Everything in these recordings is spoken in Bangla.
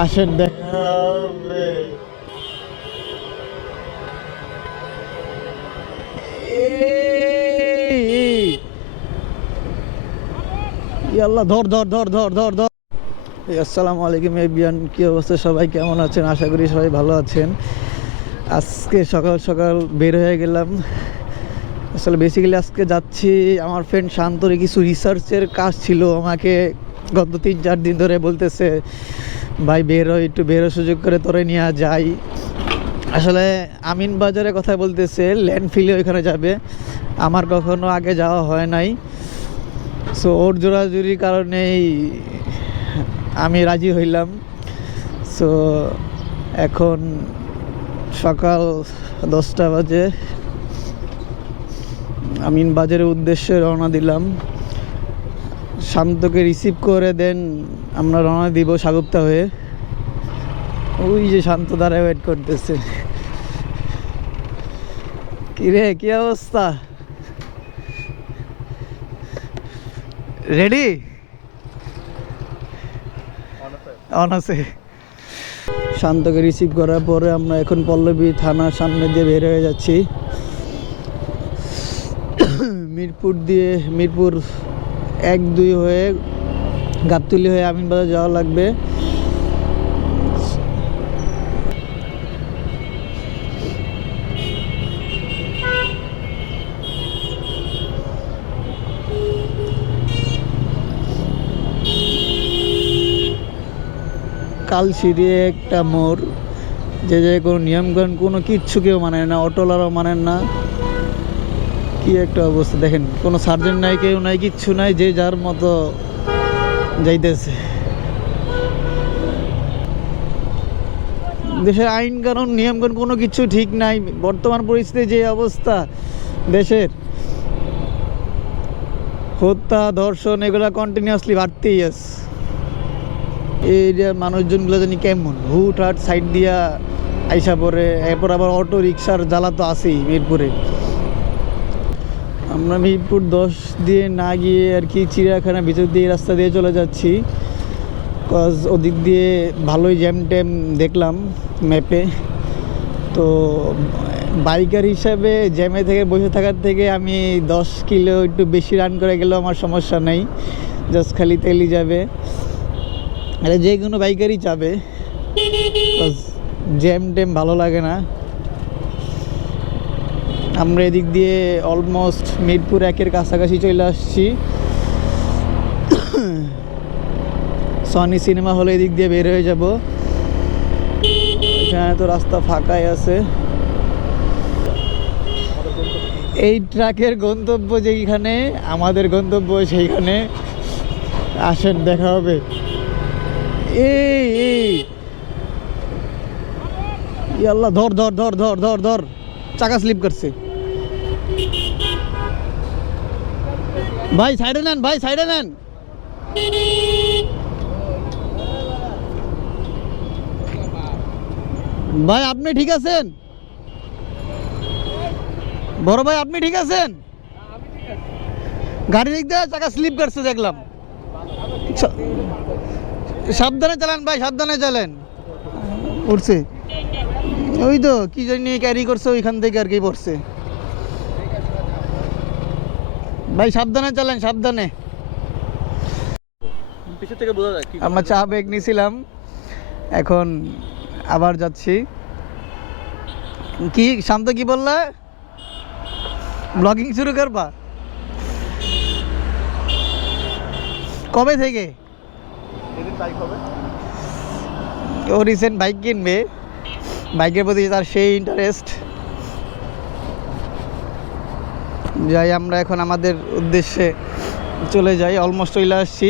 আসেন দেখা হবে। আল্লাহ ধর ধর ধর ধর ধর ধর। আসসালামু আলাইকুম এভরিওয়ান, কি অবস্থা সবাই, কেমন আছেন? আশা করি সবাই ভালো আছেন। আজকে সকাল সকাল বের হয়ে গেলাম। আসলে বেসিক্যালি আজকে যাচ্ছি, আমার ফ্রেন্ড শান্তর কিছু রিসার্চের কাজ ছিল, আমাকে গত 3-4 দিন ধরে বলতেছে ভাই বের হয়, একটু বেরো, সুযোগ করে তোরে নিয়ে যাই। আসলে আমিন বাজারে কথা বলতেছে, ল্যান্ডফিলে ওইখানে যাবে, আমার কখনো আগে যাওয়া হয় নাই। সো ওর জোরাজুরির কারণেই আমি রাজি হইলাম। সো এখন সকাল 10টা বাজে, আমিন বাজারের উদ্দেশ্যে রওনা দিলাম। শান্তকে রিসিভ করে দেন আমরা রওনা দিব সাগুপ্তা হয়ে। ওই যে শান্ত দ্বারায় ওয়েট করতেছে। কিরে, কি অবস্থা? রেডি? অন আছে। শান্তকে রিসিভ করার পরে আমরা এখন পল্লবী থানার সামনে দিয়ে বের হয়ে যাচ্ছি। মিরপুর 1-2 হয়ে গাবতলী হয়ে আমিনবাজার যাওয়া লাগবে। কালশিরি একটা মোড়, যে জায়গায় কোনো নিয়মকানুন কোনো কিচ্ছু কেউ মানে না, অটোলারও মানেন না। কি একটা অবস্থা দেখেন, কোনো সার্জেন্ট নাই, কেউ নাই, কিচ্ছু নাই, যে যার মতো যাইতেছে। দেশের আইন কানুন নিয়মকানুন কোনো কিছু ঠিক নাই। বর্তমান পরিস্থিতি যে অবস্থা দেশের, হত্যা ধর্ষণ এগুলো কন্টিনিউয়াসলি বাড়তেই আছে। এই যে মানুষজনগুলো জানি কেমন হুটহাট সাইড দিয়া আইসা পড়ে। এরপর আবার অটো রিক্সার জ্বালা তো আছেই মিরপুরে। আমরা মিরপুর 10 দিয়ে না গিয়ে আর কি চিড়িয়াখানার ভিতর দিয়ে রাস্তা দিয়ে চলে যাচ্ছি। কজ ওদিক দিয়ে ভালোই জ্যাম ট্যাম দেখলাম ম্যাপে। তো বাইকার হিসাবে জ্যামে থেকে বসে থাকার থেকে আমি 10 কিলো একটু বেশি রান করে গেলেও আমার সমস্যা নেই, জাস্ট খালি তেলই যাবে। আরে যে কোনো বাইকারই যাবে, জ্যাম ট্যাম ভালো লাগে না। আমরা এদিক দিয়ে অলমোস্ট মিরপুর 1-এর কাছাকাছি চলে আসছি। সনি সিনেমা হলে এদিক দিয়ে বের হয়ে যাব। এখানে তো রাস্তা ফাঁকাই আছে। এই ট্রাকের গন্তব্য যেখানে, আমাদের গন্তব্য সেইখানে। আসেন দেখা হবে। এই আল্লাহ ধর ধর ধর ধর ধর ধর, চাকা স্লিপ করছে। ভাই সাইডে নেন, ভাই সাইডে নেন। ভাই আপনি ঠিক আছেন? বড় ভাই আপনি ঠিক আছেন? গাড়ি দিক দিয়ে চাকা স্লিপ করছে দেখলাম। সাবধানে চালান ভাই, সাবধানে চালান। উঠছে ওই তো কি জানি ক্যারি করছে, ওইখান থেকে আর কি পড়ছে। ভাই সাবধানে চালান, সাবধানে। আমরা চা ব্রেক নিয়েছিলাম, এখন আবার যাচ্ছি। কি শান্ত কি বললা? ব্লগিং শুরু করবা কবে থেকে? ও রিসেন্ট বাইক কিনবে, বাইকের প্রতি তার সেই ইন্টারেস্ট। যাই আমরা এখন আমাদের উদ্দেশ্যে চলে যাই। অলমোস্ট চলে আসছি,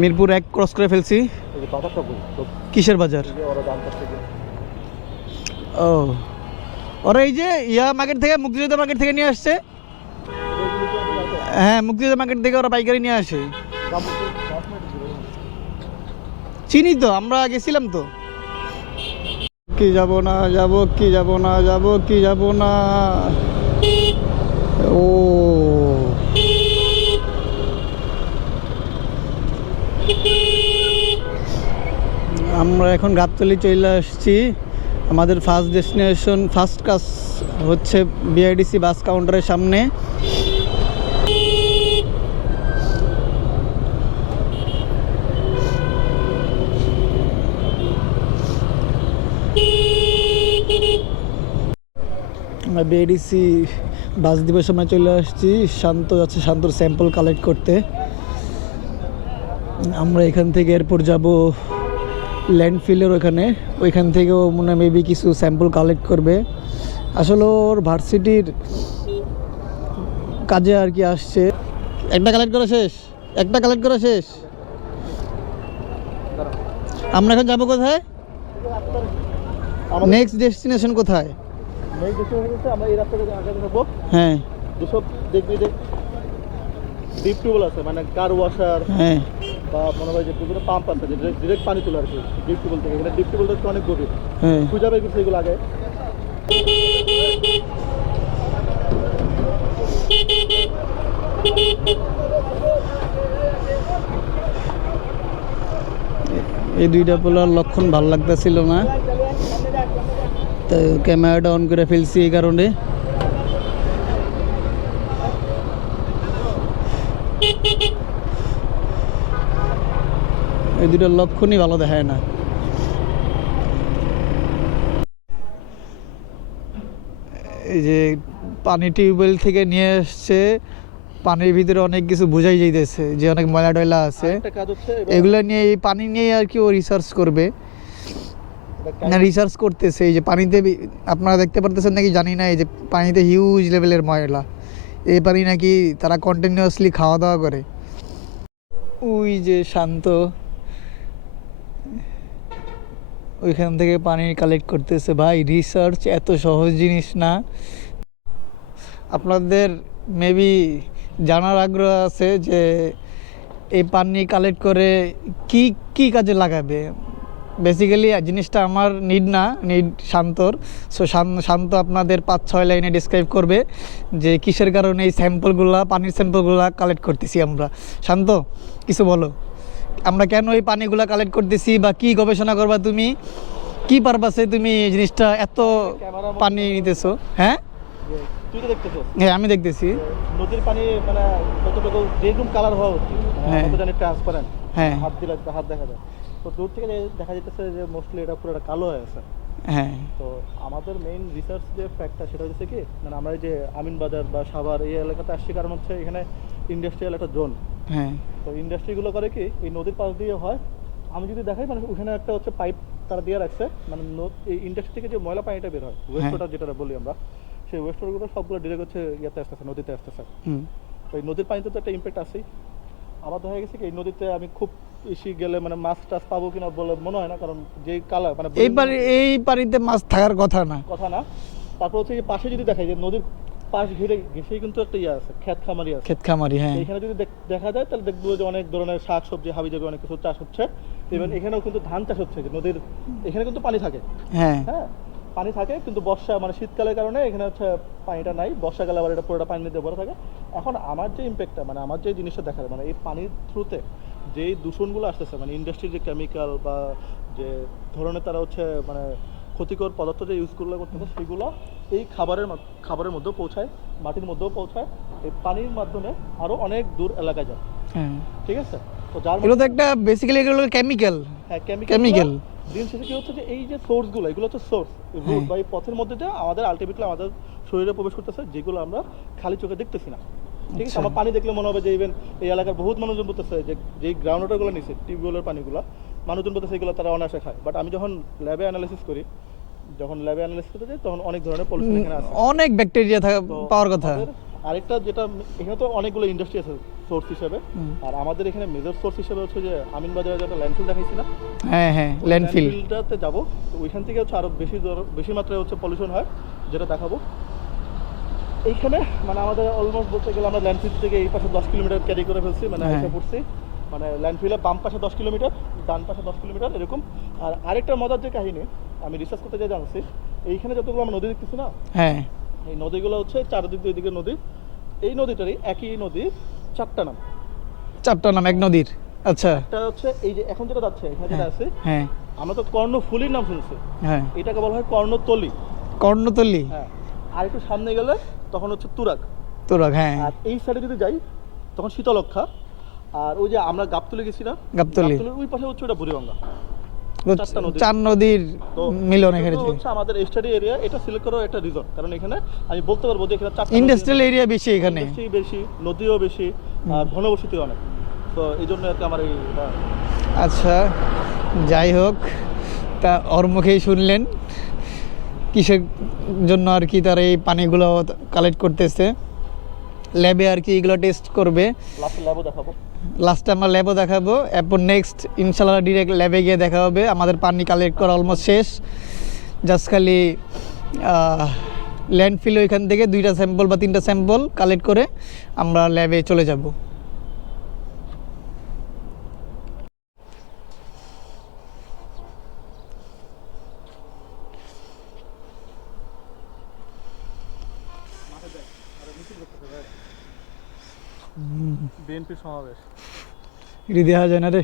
মিরপুর 1 ক্রস করে ফেলছি। কিসের বাজার? ও ওরা এই যে মার্কেট থেকে, মুক্তিযোদ্ধা মার্কেট থেকে নিয়ে আসছে। হ্যাঁ, মুক্তিযোদ্ধা মার্কেট থেকে ওরা পাইকারি নিয়ে আসে। চিনি তো, আমরা গেছিলাম তো। কি যাব না যাব, কি যাব না যাব, কি যাব না। ও আমরা এখন গাবতলী চলে আসছি। আমাদের ফার্স্ট ডেস্টিনেশন, ফার্স্ট কাজ হচ্ছে বিআইডিসি বাস কাউন্টারের সামনে। আমরা বিআইডিসি বাস দিবসের সময় চলে আসছি। শান্ত যাচ্ছে শান্তর স্যাম্পল কালেক্ট করতে। আমরা এখান থেকে এরপর যাব ল্যান্ডফিলের ওইখান থেকেও মনে হয় মেবি কিছু স্যাম্পল কালেক্ট করবে। আসলে ওর ভার্সিটির কাজে আর কি আসছে। একটা কালেক্ট করা শেষ। আমরা এখন যাবো কোথায়? নেক্সট ডেস্টিনেশন কোথায়? আমরা এই রাস্তা থেকে আগে যাবো। হ্যাঁ, যেসব দেখবি যে ডিপ টিউবওয়েল আছে, মানে কার ওয়াশার, হ্যাঁ, বা মনে হয় যে বিভিন্ন পাম্প আছে যে ডিরেক্ট পানি তোলে আর কি ডিপ টিউবওয়েল থেকে। এখানে ডিপ টিউবওয়েলটা হচ্ছে অনেক গভীর, হ্যাঁ। খুঁজে পাই কিন্তু এগুলো আগে। এই দুইটা পোলার লক্ষণ ভালো লাগতেছিল না, তো ক্যামেরাটা অন করে ফেলছি এই কারণে। এই দুইটার লক্ষণই ভালো দেখায় না। এই যে পানি টিউবওয়েল থেকে নিয়ে আসছে, পানির ভিতরে অনেক কিছু বোঝাই যাইতেছে যে অনেক ময়লা টয়লা আছে। একটা কাজ হচ্ছে এগুলো নিয়ে, এই পানি নিয়ে আর কি ও রিসার্চ করবে, না রিসার্চ করতেছে। এই যে পানিতে আপনারা দেখতে পারতেছেন নাকি জানি না, এই যে পানিতে হিউজ লেভেলের ময়লা। এই পানি নাকি তারা কন্টিনিউয়াসলি খাওয়া দাওয়া করে। ওই যে শান্ত ওইখান থেকে পানি কালেক্ট করতেছে। ভাই, রিসার্চ এত সহজ জিনিস না। আপনাদের মেবি জানার আগ্রহ আছে যে এই পানি কালেক্ট করে কি কি কাজে লাগাবে। বেসিক্যালি জিনিসটা আমার নিড শান্তর। সো শান্ত আপনাদের 5-6 লাইনে ডিসক্রাইব করবে যে কিসের কারণে এই পানির স্যাম্পলগুলা কালেক্ট করতেছি আমরা। শান্ত, কিছু বলো, আমরা কেন এই পানিগুলা কালেক্ট করতেছি, বা কি গবেষণা করবা তুমি, কি পারপাসে তুমি এই জিনিসটা এত পানি নিতেছো? হ্যাঁ, তুই তো দেখতেছো। হ্যাঁ, আমি দেখতেছি। নদীর পানি মানে কতটুকু যেরকম কালার হওয়া উচিত, হ্যাঁ, জানি ট্রান্সপারেন্ট, হ্যাঁ, হাত দিলে হাত দেখা যায়। তো দূর থেকে দেখা যাইতেছে যে মোস্টলি এটা পুরো কালো হয়ে আছে। হ্যাঁ। তো আমাদের মেইন রিসার্চ যে ফ্যাক্টটা সেটা হচ্ছে কি, মানে আমরা এই যে আমিনবাজার বা সাভার এই এলাকাতে আসছি, কারণ হচ্ছে এখানে ইন্ডাস্ট্রিয়াল একটা জোন। হ্যাঁ। তো ইন্ডাস্ট্রিগুলো করে কি এই নদীর পাশ দিয়ে হয়। আমি যদি দেখাই, মানে ওখানে একটা হচ্ছে পাইপ তারা দিয়ে রাখছে, মানে এই ইন্ডাস্ট্রি থেকে যে ময়লা পানিটা বের হয়, ওয়েস্ট ওয়াটার যেটা বলি আমরা, সেই ওয়েস্ট ওয়াটারগুলো সবগুলো ডিরেক্ট হচ্ছে ইয়েতে আসতেছে, নদীতে আসতেছে। তো এই নদীর পানিতে তো একটা ইম্প্যাক্ট আছেই। আমার দেখা গেছে কি এই নদীতে আমি খুব বেশি গেলে মানে মাছ টাছ পাবো কিনা বলে মনে হয় না, কারণ যেই কালার মানে এই পানিতে মাছ থাকার কথা না। তারপর হচ্ছে এই পাশে যদি দেখাই যে নদীর পাশ ঘেসেই কিন্তু একটা ইয়ে আছে, ক্ষেত খামারি। হ্যাঁ, এখানে যদি দেখা যায় তাহলে দেখবো যে অনেক ধরনের শাক সবজি হাবিজাবি অনেক কিছু চাষ হচ্ছে। ইভেন এখানেও কিন্তু ধান চাষ হচ্ছে, যে নদীর এখানে কিন্তু পানি থাকে। হ্যাঁ, পানি থাকে, কিন্তু বর্ষা মানে শীতকালের কারণে এখানে হচ্ছে পানিটা নাই। বর্ষাকালে আবার এটা পুরোটা পানি দিয়ে ভরে থাকে। এখন আমার যে ইম্প্যাক্টটা, মানে আমার যে জিনিসটা দেখা যায়, মানে এই পানির থ্রুতে যেই দূষণগুলো আসতেছে, মানে ইন্ডাস্ট্রির যে কেমিক্যাল বা যে ধরনের তারা হচ্ছে মানে ক্ষতিকর পদার্থ যে ইউজগুলো করতেছে, সেগুলো এই খাবারের মধ্যেও পৌঁছায়, মাটির মধ্যেও পৌঁছায়, এই পানির মাধ্যমে আরো অনেক দূর এলাকায় যায়। ঠিক আছে, তো যার এগুলো তো একটা বেসিক্যালি এগুলো কেমিক্যাল। হ্যাঁ, কেমিক্যাল দিন শেষে কি হচ্ছে যে এই যে সোর্সগুলো, এগুলো হচ্ছে সোর্স রুট বা এই পথের মধ্যে যে আমাদের আলটিমেটলি আমাদের শরীরে প্রবেশ করতেছে, যেগুলো আমরা খালি চোখে দেখতেছি না। ঠিক আছে, আমার পানি দেখলে মনে হবে যে ইভেন এই এলাকার বহুত মানুষজন বলতেছে যে যেই গ্রাউন্ড ওয়াটারগুলো নিচ্ছে, টিউবওয়েলের পানিগুলো মানুষজন বলতেছে এগুলো তারা অনায়াসে খায়। বাট আমি যখন ল্যাবে অ্যানালাইসিস করতে যাই, তখন অনেক ধরনের পলিউশন এখানে আছে, অনেক ব্যাকটেরিয়া পাওয়ার কথা। আরেকটা যেটা, এখানে তো অনেকগুলো ইন্ডাস্ট্রি আছে সোর্স হিসেবে, আর আমাদের এখানে মেজর সোর্স হিসেবে হচ্ছে যে আমিনবাজারে যেটা ল্যান্ডফিল দেখাইছি না। হ্যাঁ, ল্যান্ডফিলটাতে যাবো, তো ওইখান থেকে হচ্ছে আরো বেশি মাত্রায় হচ্ছে পলিউশন হয়, যেটা দেখাবো এইখানে। মানে আমাদের অলমোস্ট বলতে গেলে আমরা ল্যান্ডফিল থেকে এই পাশে 10 কিলোমিটার ক্যারি করে ফেলছি, মানে এসে পড়ছি। মানে ল্যান্ডফিলের বাম পাশে 10 কিলোমিটার, ডান পাশে 10 কিলোমিটার এরকম। আর আরেকটা মজার যে কাহিনী, আমি রিসার্চ করতে যে জানছি, এইখানে যতগুলো আমরা নদী দেখতেছি না, হ্যাঁ, এই নদীগুলো হচ্ছে চারদিক দুই দিকে নদী। এই নদীটারই একই নদী চারটা নাম, এক নদীর। আচ্ছা একটা হচ্ছে এই যে এখন যেটা যাচ্ছে এখানে যেটা আছে, হ্যাঁ আমরা তো কর্ণফুলীর নাম শুনছি, হ্যাঁ এটাকে বলা হয় কর্ণতলি। কর্ণতলি হ্যাঁ, আর একটু সামনে গেলে তখন হচ্ছে তুরাগ। তোরা হ্যাঁ আর এই সাইডে যদি যাই তখন শীতলক্ষা। আর ওই যে আমরা গাবতলি গেছি না, গাবতলী গাবতলির ওই পাশে হচ্ছে ওটা বুড়িগঙ্গা। চারটা নদী। 4 নদীর তো মিলন এটা এখানে তো হচ্ছে আমাদের স্টাডি এরিয়া, এটা সিলেক্ট করার একটা রিজন, কারণ এখানে আমি বলতে পারবো যে এখানে চারটা ইন্ডাস্ট্রিয়াল এরিয়া বেশি এখানে ইন্ডাস্ট্রি বেশি, নদীও বেশি, আর ঘনবসতি অনেক। তো এই জন্য আর কি আমার এই আচ্ছা যাই হোক, তা ওর মুখেই শুনলেন কিসের জন্য আর কি তারা এই পানিগুলো কালেক্ট করতেছে। ল্যাবে আর কি এগুলো টেস্ট করবে, লাস্টে ল্যাবও দেখাবো। লাস্টে আমরা ল্যাবও দেখাবো, এরপর নেক্সট ইনশাল্লাহ ডিরেক্ট ল্যাবে গিয়ে দেখা হবে। আমাদের পানি কালেক্ট করা অলমোস্ট শেষ, জাস্ট খালি ল্যান্ডফিল ওইখান থেকে 2টা স্যাম্পল বা 3টা স্যাম্পল কালেক্ট করে আমরা ল্যাবে চলে যাব। বিএনপি সমাবেশ। এটি দেখা যায় না রে।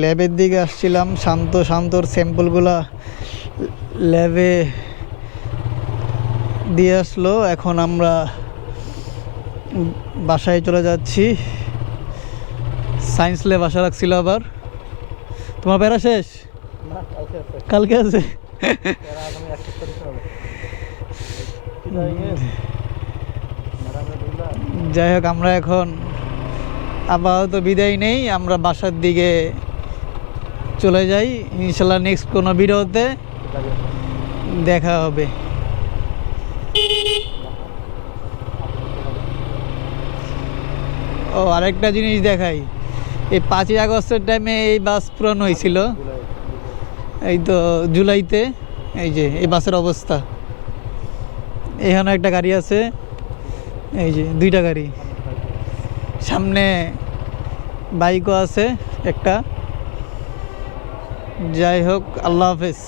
ল্যাবের দিকে আসছিলাম, শান্তর স্যাম্পলগুলা ল্যাবে দিয়ে আসলো। এখন আমরা বাসায় চলে যাচ্ছি। সায়েন্স ল্যাব আশা রাখছিল আবার। তোমার প্যারা শেষ? না, কালকে আছে। আগামী 1 তারিখে হবে। যাই হোক, আমরা এখন আপাতত বিদায় নেই, আমরা বাসার দিকে চলে যাই। ইনশাল্লাহ নেক্সট কোনো ভিডিওতে দেখা হবে। ও আরেকটা জিনিস দেখাই, এই 5ই আগস্টের টাইমে এই বাস পুরানো হয়েছিল, এই তো জুলাইতে। এই যে এই বাসের অবস্থা, এখানে একটা গাড়ি আছে, এই যে 2টা গাড়ি, সামনে বাইকও আছে একটা। যাই হোক, আল্লাহ হাফেজ।